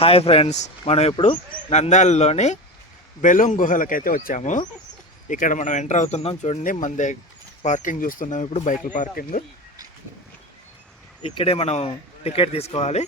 Hi friends, మనం ఇప్పుడు నంద్యాలలోని బెలూమ్ గుహలకైతే వచ్చాము. ఇక్కడ మనం ఎంటర్ అవుతున్నాం. చూడండి, మన పార్కింగ్ చూస్తున్నాం. ఇప్పుడు బైకుల పార్కింగ్ ఇక్కడే మనం టికెట్ తీసుకోవాలి.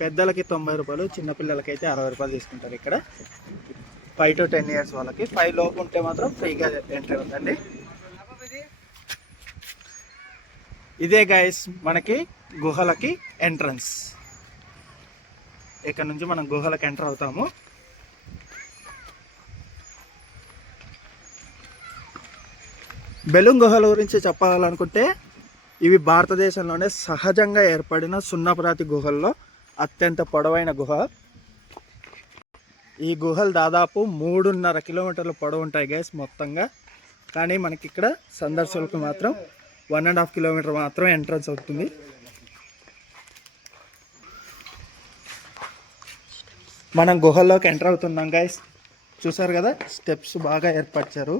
పెద్దలకి 90 రూపాయలు, చిన్నపిల్లలకి అయితే 60 రూపాయలు తీసుకుంటారు. ఇక్కడ 5 to 10 years వాళ్ళకి, 5 లోపు ఉంటే మాత్రం ఫ్రీగా ఎంట్రీ ఉందండి. ఇదే గైస్ మనకి గుహలకి ఎంట్రన్స్. ఇక్కడ నుంచి మనం గుహలకు ఎంటర్ అవుతాము. బెలూమ్ గుహల గురించి చెప్పాలనుకుంటే, ఇవి భారతదేశంలోనే సహజంగా ఏర్పడిన సున్నపురాతి గుహల్లో అత్యంత పొడవైన గుహ. ఈ గుహలు దాదాపు 3.5 కిలోమీటర్ల పొడవు ఉంటాయి గైస్ మొత్తంగా. కానీ మనకి ఇక్కడ సందర్శకులకు మాత్రం 1.5 కిలోమీటర్ మాత్రం ఎంట్రన్స్ అవుతుంది. మనం గుహల్లోకి ఎంటర్ అవుతున్నాం గైస్. చూసారు కదా, స్టెప్స్ బాగా ఏర్పరిచారు.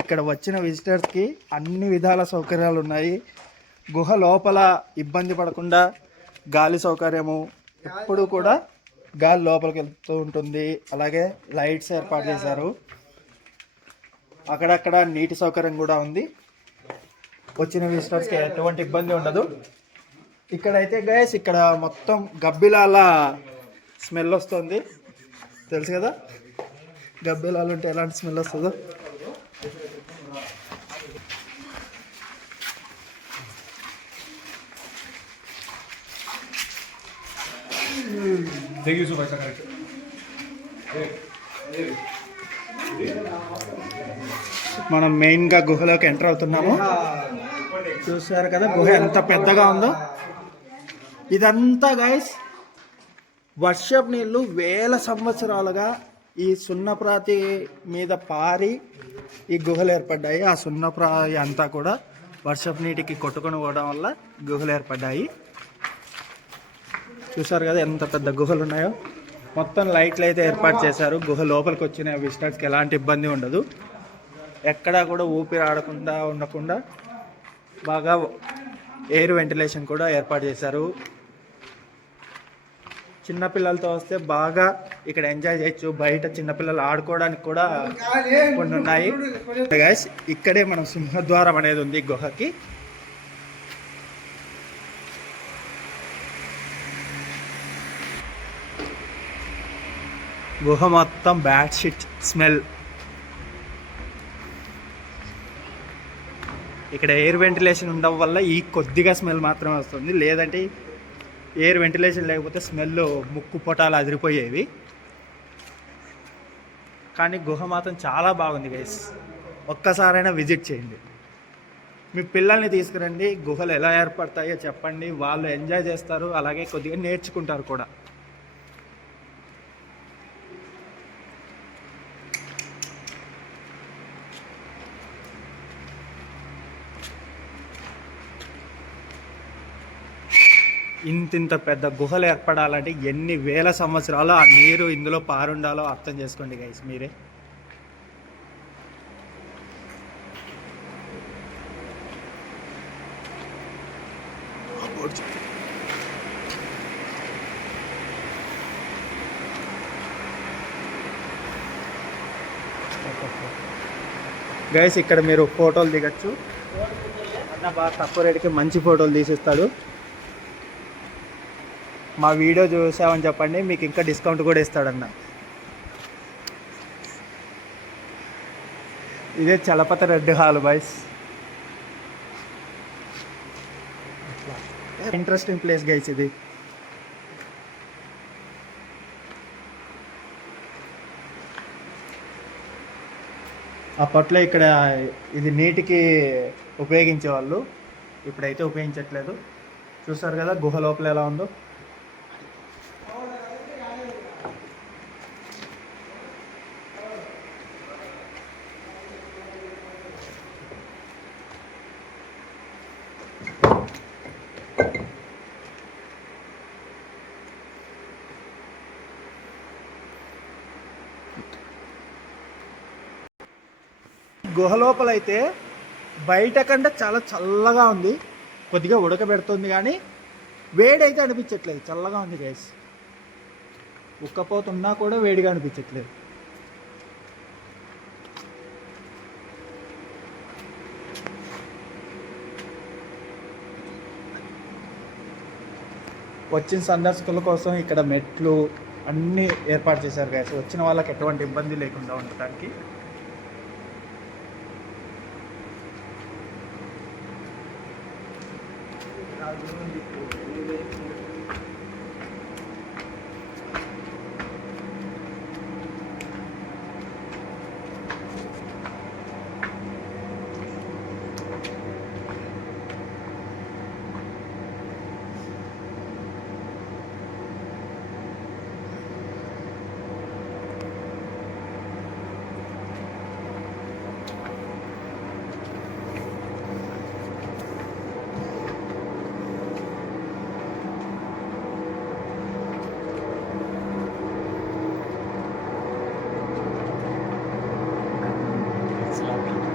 ఇక్కడ వచ్చిన విజిటర్స్కి అన్ని విధాల సౌకర్యాలు ఉన్నాయి. గుహ లోపల ఇబ్బంది పడకుండా గాలి సౌకర్యము, ఎప్పుడు కూడా గాలి లోపలికి వెళ్తూ ఉంటుంది. అలాగే లైట్స్ ఏర్పాటు చేశారు. అక్కడక్కడ నీటి సౌకర్యం కూడా ఉంది. వచ్చిన విజిటర్స్కి ఎటువంటి ఇబ్బంది ఉండదు. ఇక్కడైతే గైస్, ఇక్కడ మొత్తం గబ్బిలాల స్మెల్ వస్తుంది. తెలుసు కదా, గబ్బిలాలు ఉంటే ఎలాంటి స్మెల్ వస్తుందో. మనం మెయిన్గా గుహలోకి ఎంటర్ అవుతున్నాము. చూసారు కదా, గుహ ఎంత పెద్దగా ఉందో. ఇదంతా గైస్ వర్షపు నీళ్ళు వేల సంవత్సరాలుగా ఈ సున్నప్రాతి మీద పారి ఈ గుహలు ఏర్పడ్డాయి. ఆ సున్నప్రాతి అంతా కూడా వర్షపు నీటికి కొట్టుకొని పోవడం వల్ల గుహలు ఏర్పడ్డాయి. చూసారు కదా ఎంత పెద్ద గుహలు ఉన్నాయో. మొత్తం లైట్లు అయితే ఏర్పాటు చేశారు. గుహ లోపలికి వచ్చిన విజిటర్స్కి ఎలాంటి ఇబ్బంది ఉండదు. ఎక్కడా కూడా ఊపిరి ఆడకుండా ఉండకుండా బాగా ఎయిర్ వెంటిలేషన్ కూడా ఏర్పాటు చేశారు. చిన్నపిల్లలతో వస్తే బాగా ఇక్కడ ఎంజాయ్ చేయొచ్చు. బయట చిన్నపిల్లలు ఆడుకోవడానికి కూడా కొన్ని ఉన్నాయి గైస్. ఇక్కడే మనం సింహద్వారం అనేది ఉంది గుహకి. గుహ మొత్తం బ్యాడ్ షిట్ స్మెల్. ఇక్కడ ఎయిర్ వెంటిలేషన్ ఉండడం వల్ల ఈ కొద్దిగా స్మెల్ మాత్రమే వస్తుంది. లేదంటే ఎయిర్ వెంటిలేషన్ లేకపోతే స్మెల్ ముక్కు పొటాలు అదిరిపోయేవి. కానీ గుహ మాత్రం చాలా బాగుంది గైస్. ఒక్కసారైనా విజిట్ చేయండి. మీ పిల్లల్ని తీసుకురండి. గుహలు ఎలా ఏర్పడతాయో చెప్పండి. వాళ్ళు ఎంజాయ్ చేస్తారు, అలాగే కొద్దిగా నేర్చుకుంటారు కూడా. ఇంతింత పెద్ద గుహలు ఏర్పడాలంటే ఎన్ని వేల సంవత్సరాలు ఆ నీరు ఇందులో పారుండాలో అర్థం చేసుకోండి గైస్ మీరే. గైస్, ఇక్కడ మీరు ఫోటోలు దిగచ్చు. అన్న బాగా తక్కువ రేటుకి మంచి ఫోటోలు తీసిస్తాడు. మా వీడియో చూసామని చెప్పండి, మీకు ఇంకా డిస్కౌంట్ కూడా ఇస్తాడన్న. ఇదే Chalapathi Reddy hall boys. Interesting place guys ఇది. అప్పట్లో ఇక్కడ ఇది నీటికి ఉపయోగించేవాళ్ళు, ఇప్పుడైతే ఉపయోగించట్లేదు. చూస్తారు కదా గుహ లోపల ఎలా ఉందో. గుహ లోపలైతే బయట కంటే చాలా చల్లగా ఉంది. కొద్దిగా ఉడకబెడుతుంది కానీ వేడైతే అనిపించట్లేదు, చల్లగా ఉంది గైస్. ఉక్కపోతున్నా కూడా వేడిగా అనిపించట్లేదు. వచ్చిన సందర్శకుల కోసం ఇక్కడ మెట్లు అన్నీ ఏర్పాటు చేశారు గైస్, వచ్చిన వాళ్ళకి ఎటువంటి ఇబ్బంది లేకుండా ఉండటానికి.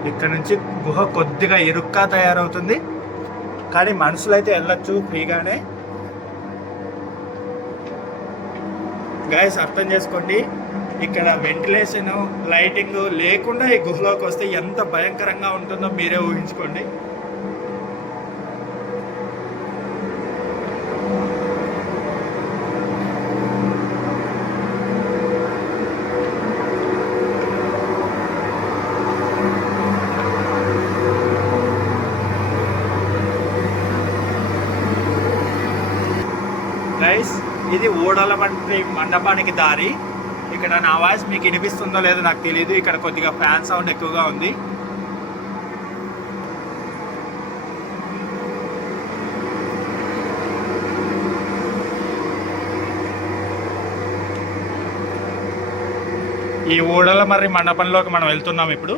ఇక్కడ నుంచి గుహ కొద్దిగా ఇరుక్కా తయారవుతుంది, కానీ మనుషులు అయితే వెళ్ళొచ్చు ఫ్రీగానే. గైస్ అర్థం చేసుకోండి, ఇక్కడ వెంటిలేషన్ లైటింగ్ లేకుండా ఈ గుహలోకి వస్తే ఎంత భయంకరంగా ఉంటుందో మీరే ఊహించుకోండి. గైస్ ఇది ఊడల వంటి మండపానికి దారి. ఇక్కడ నా వాయిస్ మీకు వినిపిస్తుందో లేదో నాకు తెలియదు, ఇక్కడ కొద్దిగా ఫ్యాన్ సౌండ్ ఎక్కువగా ఉంది. ఈ ఊడల మర్రి మండపంలోకి మనం వెళ్తున్నాం ఇప్పుడు.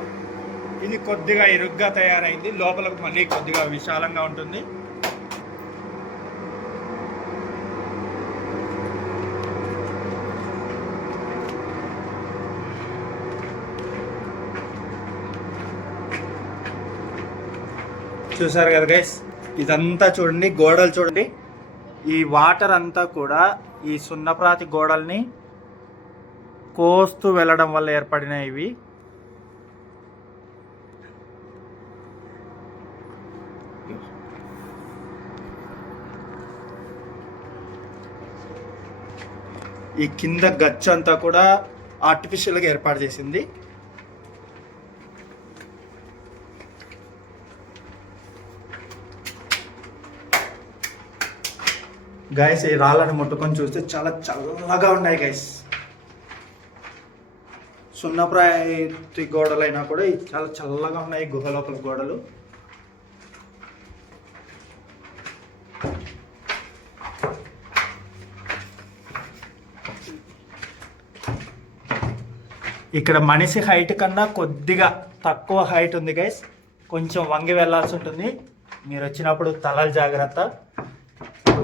ఇది కొద్దిగా ఇరుగ్గా తయారైంది, లోపలకు మళ్ళీ కొద్దిగా విశాలంగా ఉంటుంది. చూసారు కదా గైస్, ఇదంతా చూడండి, గోడలు చూడండి. ఈ వాటర్ అంతా కూడా ఈ సున్నప్రాతి గోడల్ని కోస్తూ వెళ్ళడం వల్ల ఏర్పడిన ఇవి. ఈ కింద గచ్చు అంతా కూడా ఆర్టిఫిషియల్గా ఏర్పాటు చేసింది. గైస్ ఈ రాళ్ళని ముట్టుకొని చూస్తే చాలా చల్లగా ఉన్నాయి గైస్. సున్నప్రాతి గోడలైనా కూడా చాలా చల్లగా ఉన్నాయి గుహ లోపల గోడలు. ఇక్కడ మనిషి హైట్ కన్నా కొద్దిగా తక్కువ హైట్ ఉంది గైస్, కొంచెం వంగి వెళ్ళాల్సి ఉంటుంది. మీరు వచ్చినప్పుడు తలలు జాగ్రత్త.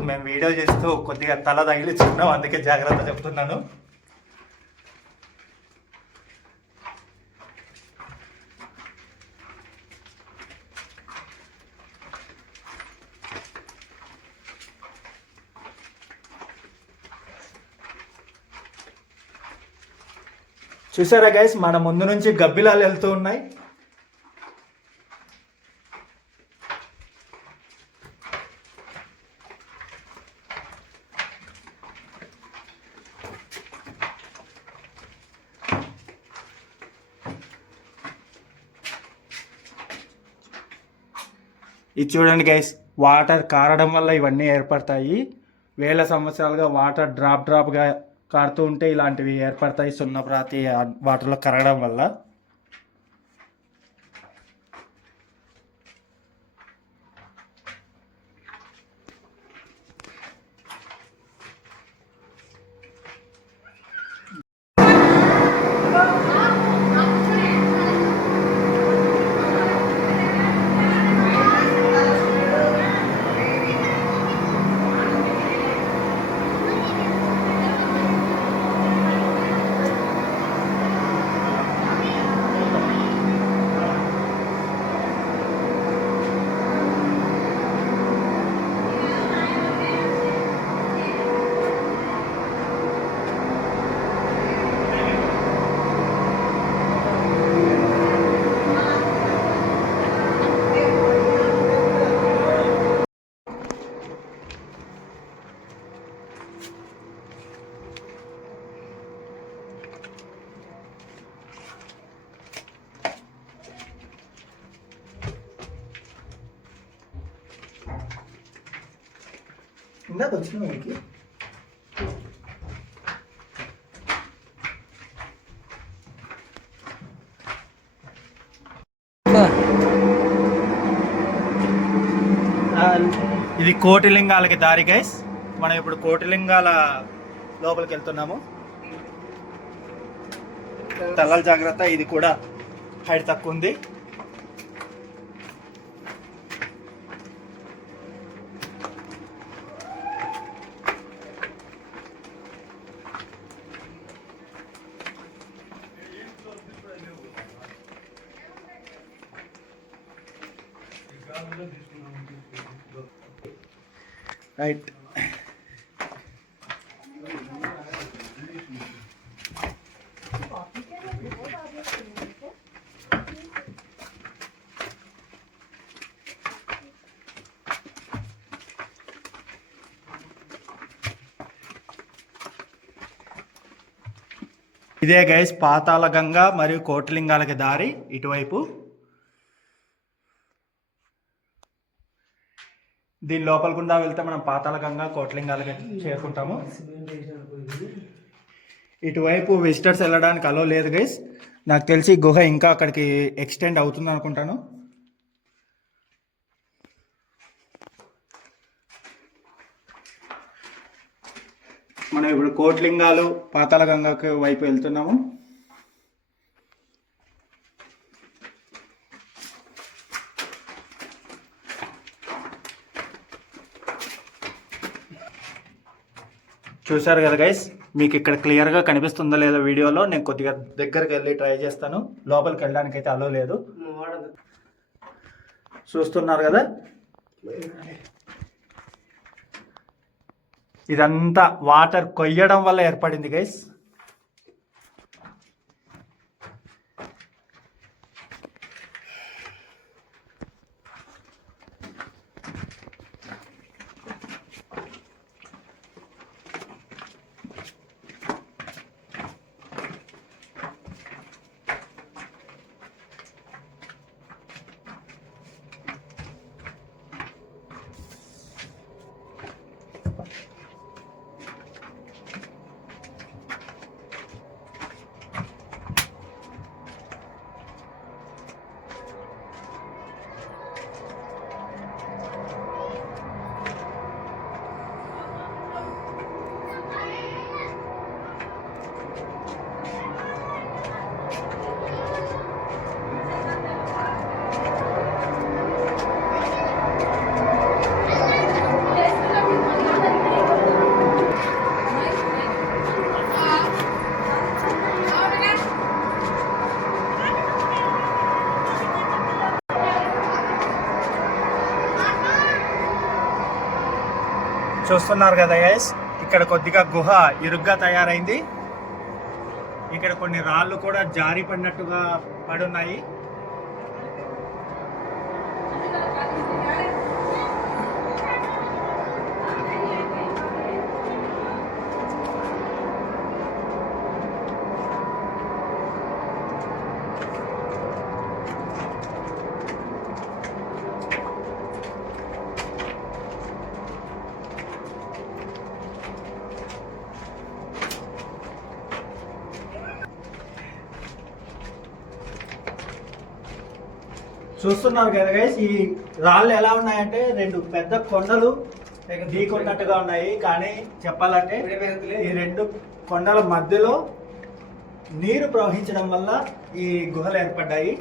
మేము వీడియో చేస్తూ కొద్దిగా తల తగిలించుకున్నాం, అందుకే జాగ్రత్త చెప్తున్నాను. చూసారా గైస్, మన ముందు నుంచి గబ్బిలాలు వెళ్తూ ఉన్నాయి. ఇది చూడండి గైస్, వాటర్ కారడం వల్ల ఇవన్నీ ఏర్పడతాయి. వేల సంవత్సరాలుగా వాటర్ డ్రాప్గా కారుతూ ఉంటే ఇలాంటివి ఏర్పడతాయి సున్నప్రాతి వాటర్లో కరగడం వల్ల. ఇందాక వచ్చిన వాళ్ళకి ఇది కోటిలింగాలకి దారి గైస్. మనం ఇప్పుడు కోటిలింగాల లోపలికి వెళ్తున్నాము. తలల జాగ్రత్త, ఇది కూడా హైట్ తక్కువ ఉంది. రైట్, ఇదే గైస్ పాతాళ గంగ మరియు కోటిలింగాలకి దారి ఇటువైపు. దీని లోపల గుండా వెళ్తే మనం పాతాళ గంగ కోటిలింగాలకి చేరుకుంటాము. ఇటువైపు విజిటర్స్ వెళ్ళడానికి అలో లేదు గైస్. నాకు తెలిసి గుహ ఇంకా అక్కడికి ఎక్స్టెండ్ అవుతుంది అనుకుంటాను. మనం ఇప్పుడు కోటిలింగాలు పాతాళ గంగకి వైపు వెళ్తున్నాము. చూసారు కదా గైస్, మీకు ఇక్కడ క్లియర్గా కనిపిస్తుందో లేదో వీడియోలో. నేను కొద్దిగా దగ్గరికి వెళ్ళి ట్రై చేస్తాను. లోపలికి వెళ్ళడానికి అయితే అలో లేదు. చూస్తున్నారు కదా, ఇదంతా వాటర్ కొయ్యడం వల్ల ఏర్పడింది గైస్. చూస్తున్నారు కదా గైస్, ఇక్కడ కొద్దిగా గుహ ఇరుగ్గా తయారైంది. ఇక్కడ కొన్ని రాళ్ళు కూడా జారి పడినట్టుగా పడున్నాయి. చూస్తున్నారు కదా గైస్, ఈ రాళ్ళు ఎలా ఉన్నాయంటే రెండు పెద్ద కొండలు ఢీకొన్నట్టుగా ఉన్నాయి. కానీ చెప్పాలంటే ఈ రెండు కొండల మధ్యలో నీరు ప్రవహించడం వల్ల ఈ గుహలు ఏర్పడ్డాయి.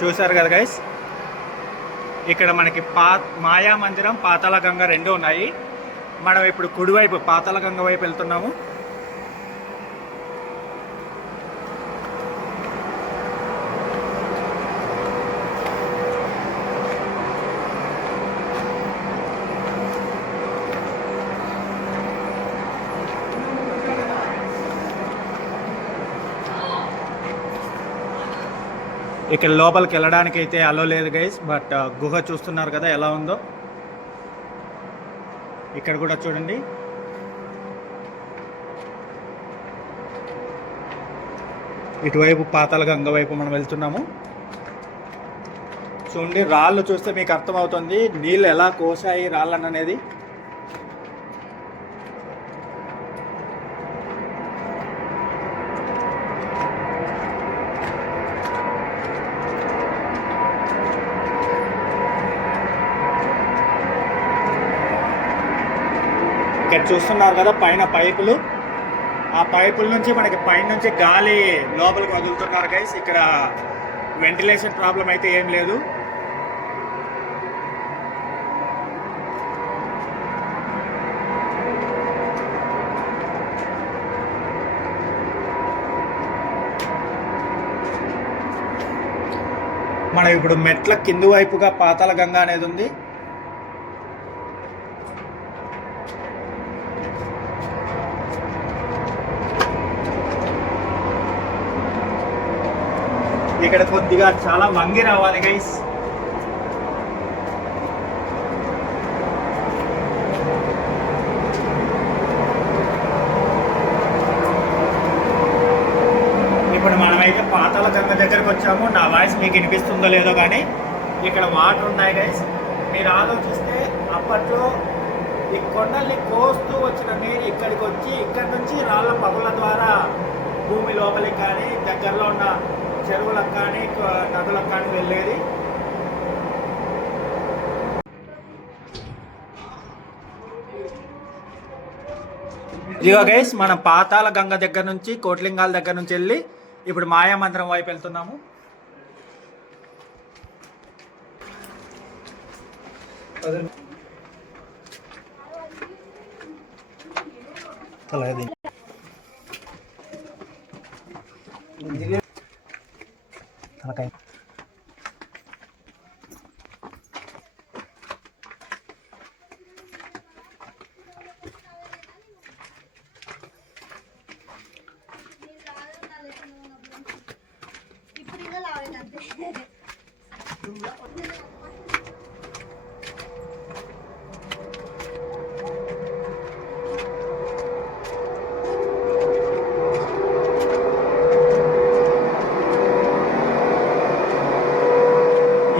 చూసారు కదా గైస్, ఇక్కడ మనకి మాయా మందిరం, పాతాళ గంగ రెండు ఉన్నాయి. మనం ఇప్పుడు కుడివైపు పాతాళ గంగ వైపు వెళ్తున్నాము. ఇక్కడ లోపలికి వెళ్ళడానికి అయితే అలో లేదు గైస్, బట్ గుహ చూస్తున్నారు కదా ఎలా ఉందో. ఇక్కడ కూడా చూడండి. ఇటువైపు పాతాళ గంగ వైపు మనం వెళ్తున్నాము. చూడండి, రాళ్ళు చూస్తే మీకు అర్థమవుతుంది నీళ్ళు ఎలా కోసాయి రాళ్ళని అనేది. ఇక్కడ చూస్తున్నారు కదా పైన పైపులు, ఆ పైపుల నుంచి మనకి పైన నుంచి గాలి లోపలికి వదులుతున్నారు గైస్. ఇక్కడ వెంటిలేషన్ ప్రాబ్లం అయితే ఏం లేదు. మనం ఇప్పుడు మెట్ల కింది వైపుగా పాతాళ గంగ అనేది ఉంది. ఇక్కడ కొద్దిగా చాలా వంగి రావాలి గైస్. ఇప్పుడు మనమైతే పాతాళ గంగ దగ్గరకు వచ్చాము. నా వాయిస్ మీకు వినిపిస్తుందో లేదో కానీ ఇక్కడ వాటర్ ఉన్నాయి గైస్. మీరు ఆలోచిస్తే అప్పట్లో ఈ కొండల్ని కోస్తూ వచ్చిన నీరు ఇక్కడికి వచ్చి ఇక్కడి నుంచి రాళ్ళ పగుల ద్వారా భూమి లోపలికి కానీ దగ్గరలో ఉన్న చెరువులకు కానీ నదులకు కానీ వెళ్ళేది. ఇదిగో గైస్, మనం పాతాళ గంగ దగ్గర నుంచి కోట్లింగాల దగ్గర నుంచి వెళ్ళి ఇప్పుడు మాయా మందిరం వైపు వెళ్తున్నాము.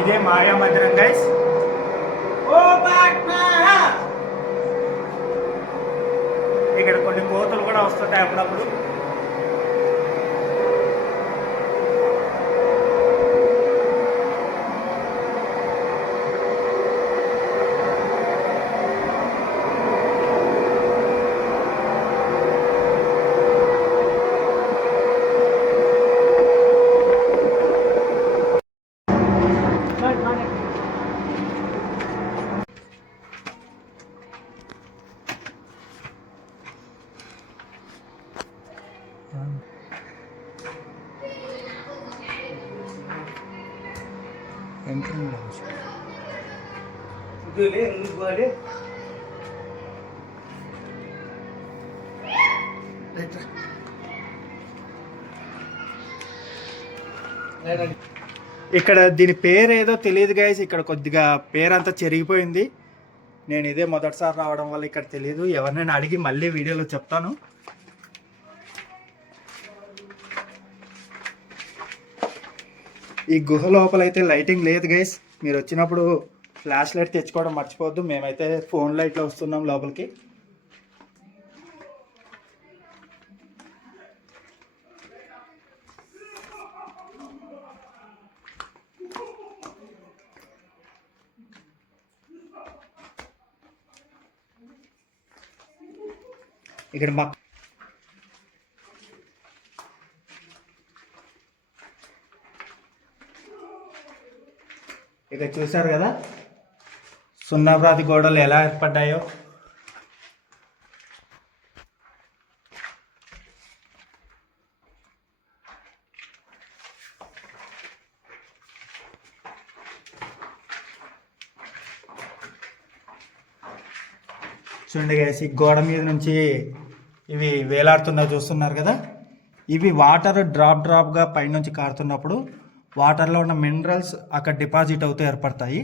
ఇదే మాయా మందిరం గైస్. ఇక్కడ కొన్ని కోతలు కూడా వస్తుంటాయి అప్పుడప్పుడు. ఇక్కడ దీని పేరు ఏదో తెలియదు గైస్. ఇక్కడ కొద్దిగా పేరంతా చెరిగిపోయింది. నేను ఇదే మొదటిసారి రావడం వల్ల ఇక్కడ తెలియదు. ఎవరినైనా అడిగి మళ్ళీ వీడియోలో చెప్తాను. ఈ గుహ లోపల అయితే లైటింగ్ లేదు గైస్. మీరు వచ్చినప్పుడు ఫ్లాష్ లైట్ తెచ్చుకోవడం మర్చిపోవద్దు. మేమైతే ఫోన్ లైట్లో వస్తున్నాం లోపలికి. ఇక్కడ ఇక్కడ చూసారు కదా సున్నప్రాతి గోడలు ఎలా ఏర్పడ్డాయో. చూడండి గైస్, ఈ గోడ మీద నుంచి ఇవి వేలాడుతున్నా చూస్తున్నారు కదా. ఇవి వాటర్ డ్రాప్గా పైనుంచి కారుతున్నప్పుడు వాటర్లో ఉన్న మినరల్స్ అక్కడ డిపాజిట్ అవుతూ ఏర్పడతాయి.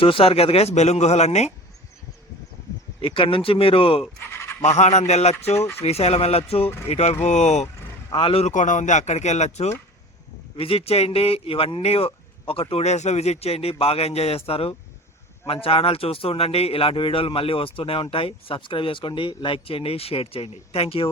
చూసారు కదా గైస్ బెలూమ్ గుహలన్నీ. ఇక్కడ నుంచి మీరు మహానంద్ వెళ్ళొచ్చు, శ్రీశైలం వెళ్ళొచ్చు, ఇటువైపు ఆలూరు కోన ఉంది అక్కడికి వెళ్ళొచ్చు. విజిట్ చేయండి, ఇవన్నీ ఒక 2 డేస్లో విజిట్ చేయండి, బాగా ఎంజాయ్ చేస్తారు. మన ఛానల్ చూస్తూ ఉండండి, ఇలాంటి వీడియోలు మళ్ళీ వస్తూనే ఉంటాయి. సబ్స్క్రైబ్ చేసుకోండి, లైక్ చేయండి, షేర్ చేయండి. Thank you.